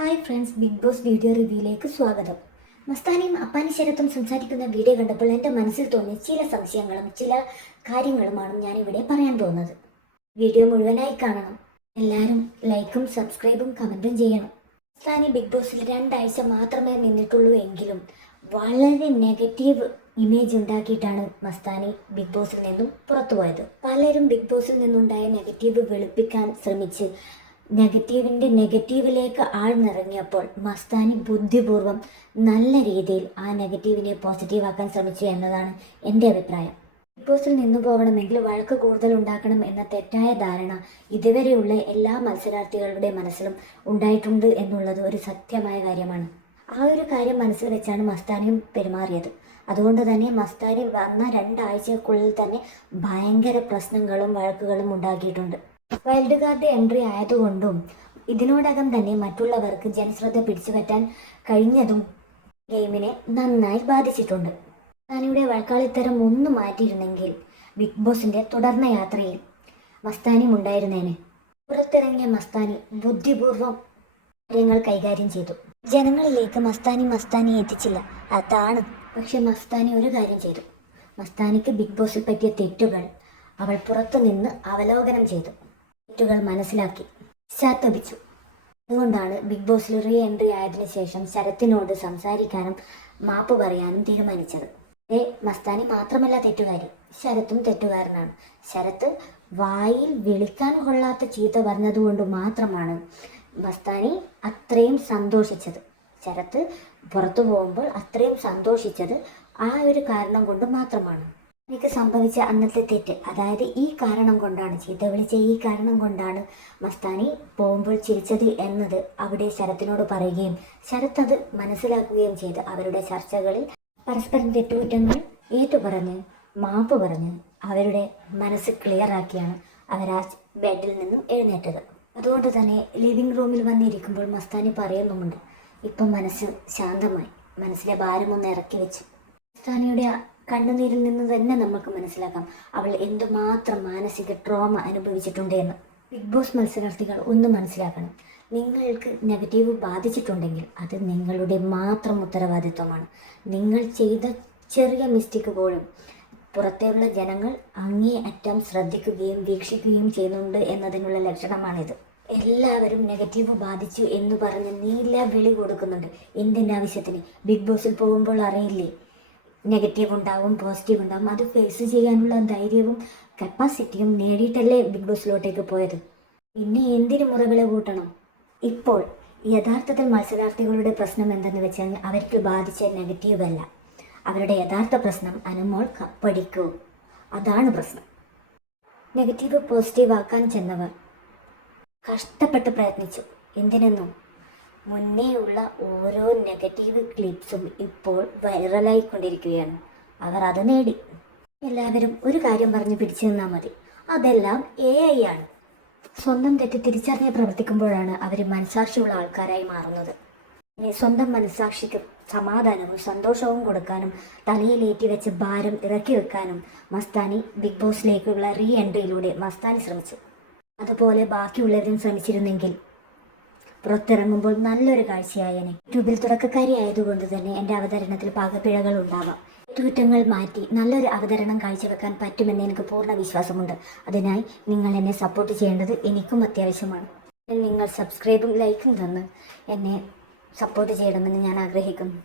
Hi friends, Big Boss video റിവ്യൂയിലേക്ക് സ്വാഗതം. മസ്താനിയും അപ്പാനി ശരത്തും സംസാരിക്കുന്ന വീഡിയോ കണ്ടപ്പോൾ എൻ്റെ മനസ്സിൽ തോന്നിയ ചില സംശയങ്ങളും ചില കാര്യങ്ങളുമാണ് ഞാനിവിടെ പറയാൻ പോകുന്നത്. വീഡിയോ മുഴുവനായി കാണണം. എല്ലാവരും ലൈക്കും സബ്സ്ക്രൈബും കമൻറ്റും ചെയ്യണം. മസ്താനി ബിഗ് ബോസിൽ 2 ആഴ്ച മാത്രമേ നിന്നിട്ടുള്ളൂ എങ്കിലും വളരെ നെഗറ്റീവ് ഇമേജ് ഉണ്ടാക്കിയിട്ടാണ് മസ്താനി ബിഗ് ബോസിൽ നിന്നും പുറത്തുപോയത്. പലരും ബിഗ് ബോസിൽ നിന്നുണ്ടായ നെഗറ്റീവ് വെളുപ്പിക്കാൻ ശ്രമിച്ച് നെഗറ്റീവിലേക്ക് ആഴ്ന്നിറങ്ങിയപ്പോൾ മസ്താനി ബുദ്ധിപൂർവം നല്ല രീതിയിൽ ആ നെഗറ്റീവിനെ പോസിറ്റീവാക്കാൻ ശ്രമിച്ചു എന്നതാണ് എൻ്റെ അഭിപ്രായം. ബിഗ് ബോസിൽ നിന്നു പോകണമെങ്കിൽ വഴക്ക് കൂടുതൽ ഉണ്ടാക്കണം എന്ന തെറ്റായ ധാരണ ഇതുവരെയുള്ള എല്ലാ മത്സരാർത്ഥികളുടെ മനസ്സിലും ഉണ്ടായിട്ടുണ്ട് എന്നുള്ളത് ഒരു സത്യമായ കാര്യമാണ്. ആ ഒരു കാര്യം മനസ്സിൽ വെച്ചാണ് മസ്താനിയും പെരുമാറിയത്. അതുകൊണ്ട് തന്നെ മസ്താനി വന്ന 2 ആഴ്ചക്കുള്ളിൽ തന്നെ ഭയങ്കര പ്രശ്നങ്ങളും വഴക്കുകളും ഉണ്ടാക്കിയിട്ടുണ്ട്. വൈൽഡ് കാർഡ് എൻട്രി ആയതുകൊണ്ടും ഇതിനോടകം തന്നെ മറ്റുള്ളവർക്ക് ജനശ്രദ്ധ പിടിച്ചുപറ്റാൻ കഴിഞ്ഞതും ഗെയിമിനെ നന്നായി ബാധിച്ചിട്ടുണ്ട്. മസ്താനിയുടെ വഴക്കാളിത്തരം ഒന്ന് മാറ്റിയിരുന്നെങ്കിൽ ബിഗ് ബോസിന്റെ തുടർന്ന യാത്രയിൽ മസ്താനി ഉണ്ടായിരുന്നേനെ. പുറത്തിറങ്ങിയ മസ്താനി ബുദ്ധിപൂർവം കാര്യങ്ങൾ കൈകാര്യം ചെയ്തു. ജനങ്ങളിലേക്ക് മസ്താനി എത്തിച്ചില്ല, അതാണ്. പക്ഷെ മസ്താനി ഒരു കാര്യം ചെയ്തു. മസ്താനിക്ക് ബിഗ് ബോസിൽ പറ്റിയ തെറ്റുകൾ അവൾ പുറത്തുനിന്ന് അവലോകനം ചെയ്തു. തെറ്റുകൾ മനസ്സിലാക്കി പശ്ചാത്തപിച്ചു. അതുകൊണ്ടാണ് ബിഗ് ബോസിൽ റീ എൻട്രി ആയതിനു ശേഷം ശരത്തിനോട് സംസാരിക്കാനും മാപ്പ് പറയാനും തീരുമാനിച്ചത്. മസ്താനി മാത്രമല്ല തെറ്റുകാരി, ശരത്തും തെറ്റുകാരനാണ്. ശരത്ത് വായിൽ വിളിക്കാൻ കൊള്ളാത്ത ചീത്ത പറഞ്ഞതുകൊണ്ട് മാത്രമാണ് മസ്താനി അത്രയും സന്തോഷിച്ചത്. ശരത്ത് പുറത്തു പോകുമ്പോൾ അത്രയും സന്തോഷിച്ചത് ആ ഒരു കാരണം കൊണ്ട് മാത്രമാണ്. എനിക്ക് സംഭവിച്ച അന്നത്തെ തെറ്റ്, അതായത് ഈ കാരണം കൊണ്ടാണ്, ചീത്ത വിളിച്ച ഈ കാരണം കൊണ്ടാണ് മസ്താനി പോകുമ്പോൾ ചിരിച്ചത് എന്നത് അവിടെ ശരത്തിനോട് പറയുകയും ശരത്ത് അത് മനസ്സിലാക്കുകയും ചെയ്ത് അവരുടെ ചർച്ചകളിൽ പരസ്പരം തെറ്റുകുറ്റങ്ങൾ ഏറ്റുപറഞ്ഞ് മാപ്പ് പറഞ്ഞ് അവരുടെ മനസ്സ് ക്ലിയറാക്കിയാണ് അവർ ആ ബെഡിൽ നിന്നും എഴുന്നേറ്റത്. അതുകൊണ്ട് തന്നെ ലിവിംഗ് റൂമിൽ വന്നിരിക്കുമ്പോൾ മസ്താനി പറയുന്നുമുണ്ട്, ഇപ്പം മനസ്സ് ശാന്തമായി, മനസ്സിലെ ഭാരമൊന്ന് ഇറക്കി വെച്ച്. മസ്താനിയുടെ കണ്ണുനീരിൽ നിന്ന് തന്നെ നമുക്ക് മനസ്സിലാക്കാം അവൾ എന്തുമാത്രം മാനസിക ട്രോമ അനുഭവിച്ചിട്ടുണ്ട് എന്ന്. ബിഗ് ബോസ് മത്സരാർത്ഥികൾ ഒന്ന് മനസ്സിലാക്കണം, നിങ്ങൾക്ക് നെഗറ്റീവ് ബാധിച്ചിട്ടുണ്ടെങ്കിൽ അത് നിങ്ങളുടെ മാത്രം ഉത്തരവാദിത്വമാണ്. നിങ്ങൾ ചെയ്ത ചെറിയ മിസ്റ്റേക്ക് പോലും പുറത്തേയുള്ള ജനങ്ങൾ അങ്ങേയറ്റം ശ്രദ്ധിക്കുകയും വീക്ഷിക്കുകയും ചെയ്യുന്നുണ്ട് എന്നതിനുള്ള ലക്ഷണമാണിത്. എല്ലാവരും നെഗറ്റീവ് ബാധിച്ചു എന്ന് പറഞ്ഞ് നീല വിളി കൊടുക്കുന്നുണ്ട്. എന്തിൻ്റെ ആവശ്യത്തിന്? ബിഗ് ബോസിൽ പോകുമ്പോൾ അറിയില്ലേ, നെഗറ്റീവ് ഉണ്ടാവും പോസിറ്റീവ് ഉണ്ടാവും. അത് ഫേസ് ചെയ്യാനുള്ള ധൈര്യവും കപ്പാസിറ്റിയും നേടിയിട്ടല്ലേ ബിഗ് ബോസിലോട്ടേക്ക് പോയത്. പിന്നെ എന്തിനു മുറവിള കൂട്ടണം? ഇപ്പോൾ യഥാർത്ഥത്തിൽ മത്സരാർത്ഥികളുടെ പ്രശ്നം എന്തെന്ന് വെച്ചാൽ അവർക്ക് ബാധിച്ച നെഗറ്റീവ് അല്ല, അവരുടെ യഥാർത്ഥ പ്രശ്നം അനുമോൾ കപ്പടിക്കൂ, അതാണ് പ്രശ്നം. നെഗറ്റീവ് പോസിറ്റീവ് ആക്കാൻ ചെന്നവർ കഷ്ടപ്പെട്ട് പ്രയത്നിച്ചു. എന്തിനെന്നോ, മുന്നേ ഉള്ള ഓരോ നെഗറ്റീവ് ക്ലിപ്സും ഇപ്പോൾ വൈറലായിക്കൊണ്ടിരിക്കുകയാണ്. അവർ അത് നേടി. എല്ലാവരും ഒരു കാര്യം പറഞ്ഞ് പിടിച്ചു നിന്നാൽ മതി, അതെല്ലാം AI ആണ്. സ്വന്തം തെറ്റ് തിരിച്ചറിഞ്ഞ് പ്രവർത്തിക്കുമ്പോഴാണ് അവർ മനസാക്ഷിയുള്ള ആൾക്കാരായി മാറുന്നത്. സ്വന്തം മനസാക്ഷിക്ക് സമാധാനവും സന്തോഷവും കൊടുക്കാനും തലയിലേറ്റി വെച്ച് ഭാരം ഇറക്കി വെക്കാനും മസ്താനി ബിഗ് ബോസിലേക്കുള്ള റീ എൻട്രിയിലൂടെ മസ്താനി ശ്രമിച്ചു. അതുപോലെ ബാക്കിയുള്ളവരും ശ്രമിച്ചിരുന്നെങ്കിൽ പുറത്തിറങ്ങുമ്പോൾ നല്ലൊരു കാഴ്ചയായേനെ. യൂട്യൂബിൽ തുടക്കക്കാരി ആയതുകൊണ്ട് തന്നെ എൻ്റെ അവതരണത്തിൽ പാകപ്പിഴകൾ ഉണ്ടാവാം. തെറ്റുകുറ്റങ്ങൾ മാറ്റി നല്ലൊരു അവതരണം കാഴ്ചവെക്കാൻ പറ്റുമെന്ന് എനിക്ക് പൂർണ്ണ വിശ്വാസമുണ്ട്. അതിനായി നിങ്ങൾ എന്നെ സപ്പോർട്ട് ചെയ്യേണ്ടത് എനിക്കും അത്യാവശ്യമാണ്. നിങ്ങൾ സബ്സ്ക്രൈബും ലൈക്കും തന്ന് എന്നെ സപ്പോർട്ട് ചെയ്യണമെന്ന് ഞാൻ ആഗ്രഹിക്കുന്നു.